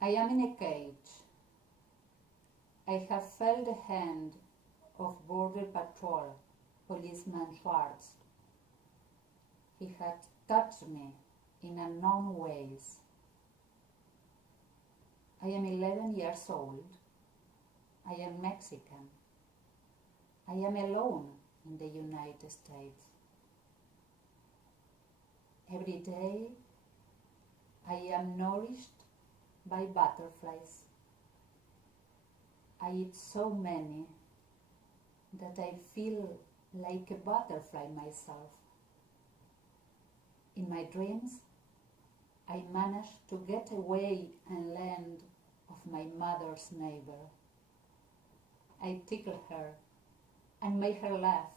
I am in a cage. I have felt the hand of Border Patrol policeman Schwartz. He had touched me in unknown ways. I am 11 years old. I am Mexican. I am alone in the United States. Every day I am nourished by butterflies. I eat so many that I feel like a butterfly myself. In my dreams, I manage to get away and land of my mother's neighbor. I tickle her and make her laugh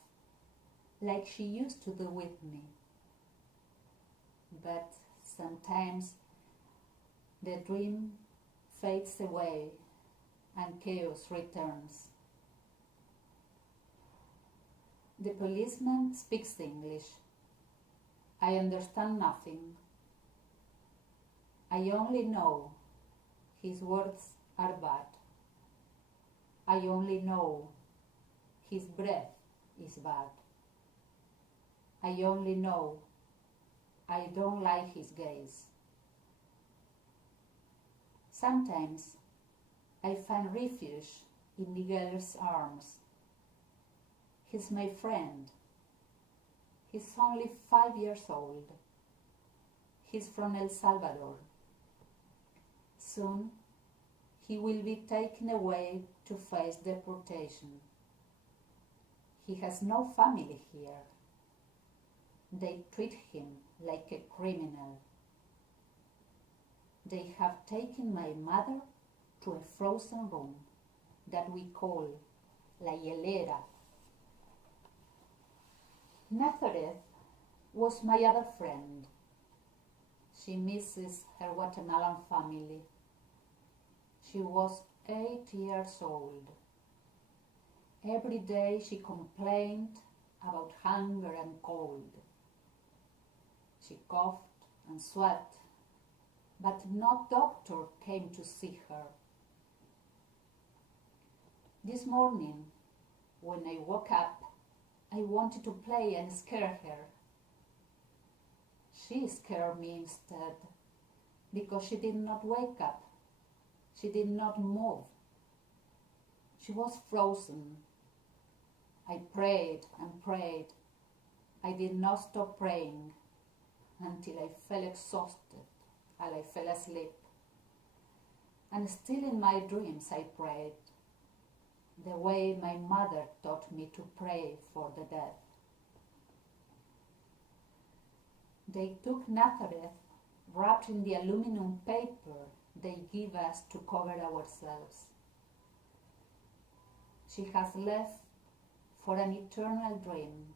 like she used to do with me. But sometimes the dream fades away and chaos returns. The policeman speaks English. I understand nothing. I only know his words are bad. I only know his breath is bad. I only know I don't like his gaze. Sometimes I find refuge in Miguel's arms. He's my friend. He's only 5 years old. He's from El Salvador. Soon he will be taken away to face deportation. He has no family here. They treat him like a criminal. They have taken my mother to a frozen room that we call La Hielera. Nazareth was my other friend. She misses her Guatemalan family. She was 8 years old. Every day she complained about hunger and cold. She coughed and sweat, but no doctor came to see her. This morning, when I woke up, I wanted to play and scare her. She scared me instead, because she did not wake up. She did not move. She was frozen. I prayed and prayed. I did not stop praying until I felt exhausted and I fell asleep. And still in my dreams I prayed, the way my mother taught me to pray for the dead. They took Nazareth wrapped in the aluminum paper they give us to cover ourselves. She has left for an eternal dream.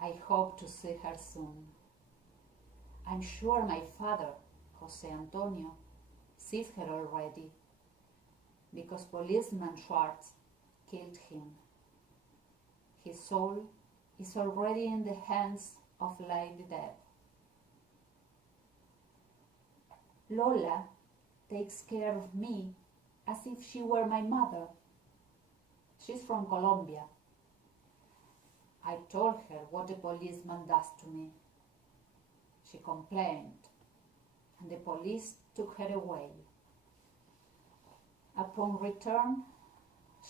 I hope to see her soon. I'm sure my father, Jose Antonio, sees her already, because policeman Schwartz killed him. His soul is already in the hands of Lady Death. Lola takes care of me as if she were my mother. She's from Colombia. I told her what the policeman does to me. She complained, and the police took her away. Upon return,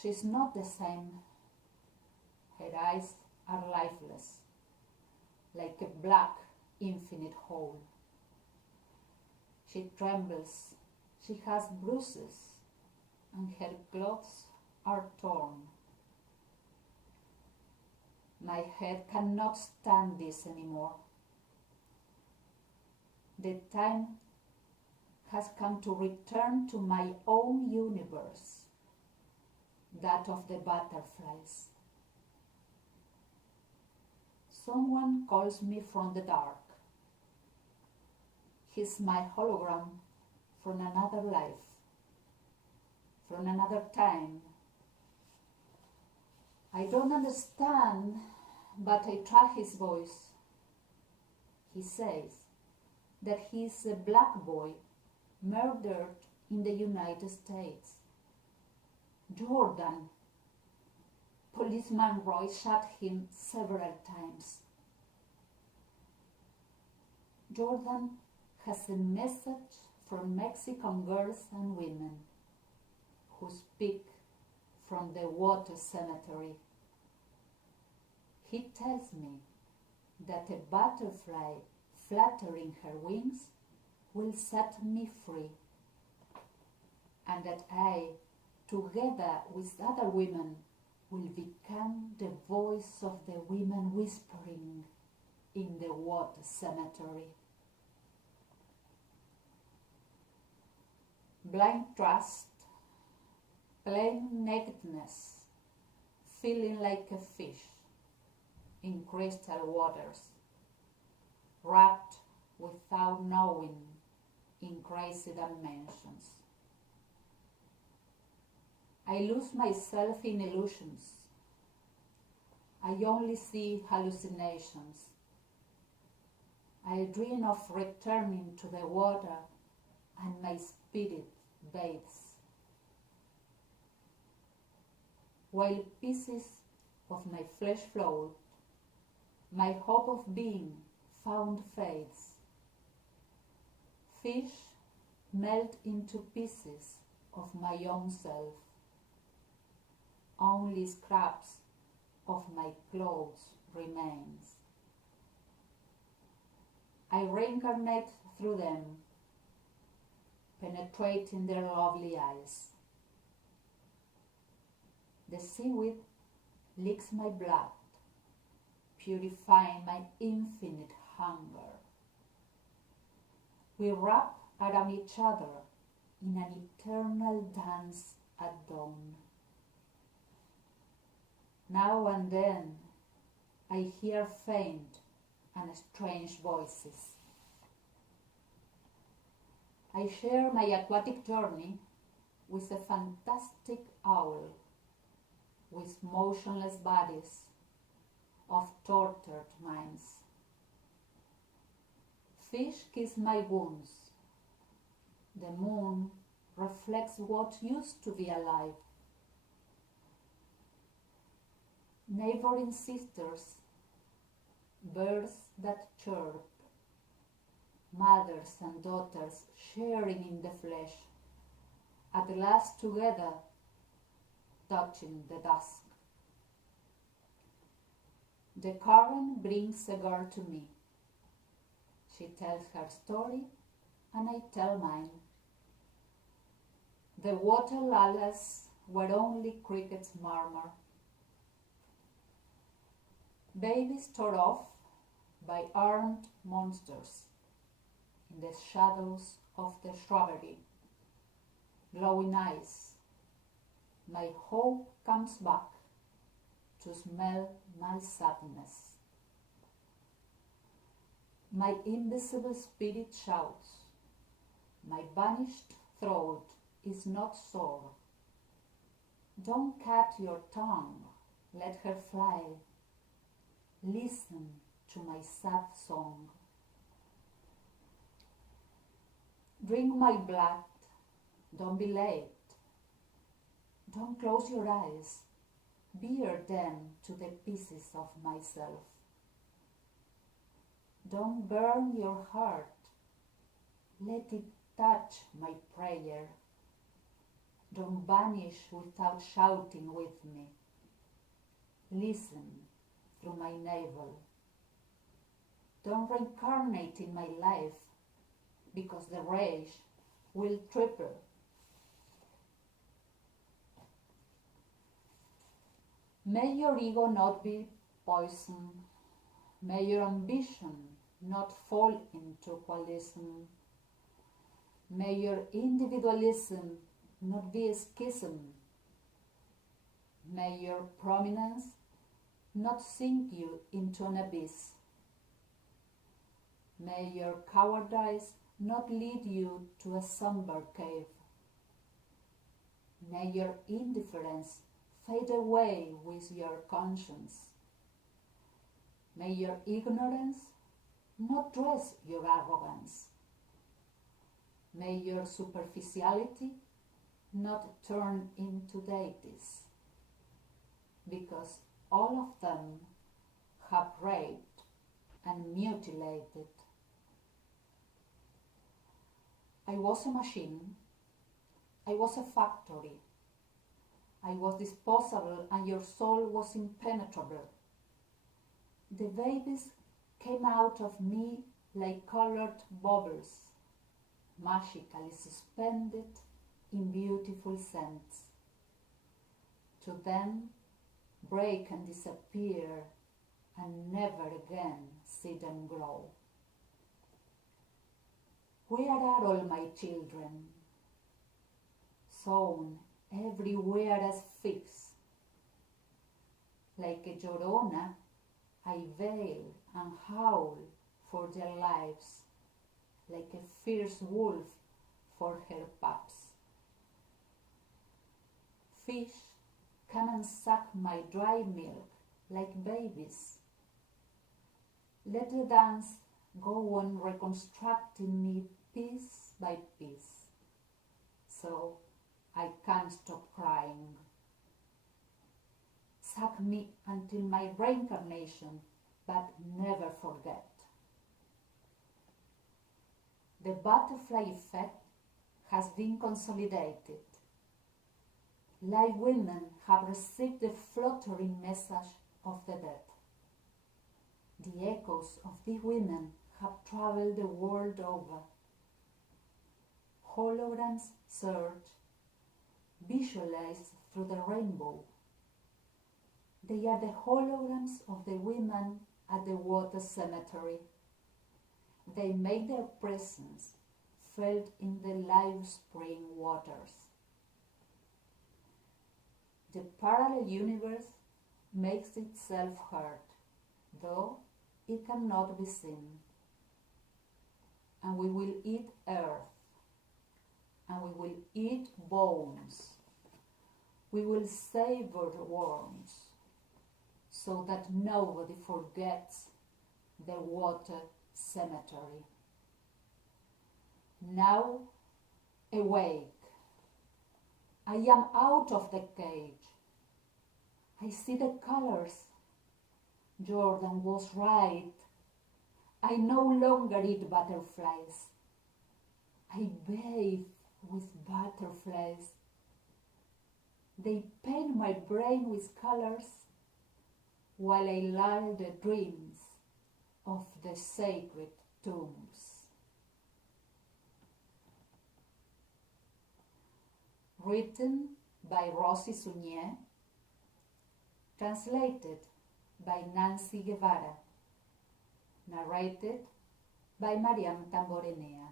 she's not the same. Her eyes are lifeless, like a black, infinite hole. She trembles, she has bruises, and her clothes are torn. My head cannot stand this anymore. The time has come to return to my own universe, that of the butterflies. Someone calls me from the dark. He's my hologram from another life, from another time. I don't understand, but I track his voice. He says that he's a black boy murdered in the United States. Jordan. Policeman Roy shot him several times. Jordan has a message from Mexican girls and women who speak from the water cemetery. He tells me that a butterfly fluttering her wings will set me free, and that I, together with other women, will become the voice of the women whispering in the water cemetery. Blind trust, plain nakedness, feeling like a fish in crystal waters, wrapped without knowing in crazy dimensions. I lose myself in illusions. I only see hallucinations. I dream of returning to the water, and my spirit bathes. While pieces of my flesh float, my hope of being found fades. Fish melt into pieces of my own self. Only scraps of my clothes remains. I reincarnate through them, penetrating their lovely eyes. The seaweed licks my blood, purifying my infinite hunger. We wrap around each other in an eternal dance at dawn. Now and then I hear faint and strange voices. I share my aquatic journey with a fantastic owl, with motionless bodies of tortured minds. Fish kiss my wounds. The moon reflects what used to be alive. Neighboring sisters, birds that chirp, mothers and daughters sharing in the flesh, at last together, touching the dusk. The current brings a girl to me. She tells her story, and I tell mine. The water lulls where only crickets murmur. Babies tore off by armed monsters in the shadows of the shrubbery. Glowing eyes, my hope comes back to smell my sadness. My invisible spirit shouts, my vanished throat is not sore. Don't cut your tongue, let her fly. Listen to my sad song. Drink my blood, don't be late. Don't close your eyes, bear them to the pieces of myself. Don't burn your heart, let it touch my prayer. Don't vanish without shouting with me. Listen through my navel. Don't reincarnate in my life, because the rage will triple. May your ego not be poisoned. May your ambition not fall into qualism. May your individualism not be a schism. May your prominence not sink you into an abyss. May your cowardice not lead you to a somber cave. May your indifference fade away with your conscience. May your ignorance not dress your arrogance. May your superficiality not turn into deities, because all of them have raped and mutilated. I was a machine, I was a factory, I was disposable and your soul was impenetrable. The babies came out of me like colored bubbles, magically suspended in beautiful scents, to then break and disappear and never again see them grow. Where are all my children? Sown everywhere as figs. Like a llorona, I wail and howl for their lives, like a fierce wolf for her pups. Fish, come and suck my dry milk like babies. Let the dance go on reconstructing me piece by piece, so I can't stop crying. Suck me until my reincarnation, but never forget. The butterfly effect has been consolidated. Live women have received the fluttering message of the dead. The echoes of these women have traveled the world over. Holograms surge, visualized through the rainbow. They are the holograms of the women at the water cemetery. They make their presence felt in the live spring waters. The parallel universe makes itself heard, though it cannot be seen. And we will eat earth, and we will eat bones. We will savor worms, so that nobody forgets the water cemetery. Now awake. I am out of the cage. I see the colors. Jordan was right. I no longer eat butterflies. I bathe with butterflies. They paint my brain with colors while I lull the dreams of the sacred tombs. Written by Rosy Suñé, translated by Nancy Guevara, narrated by Mariam Tamborenea.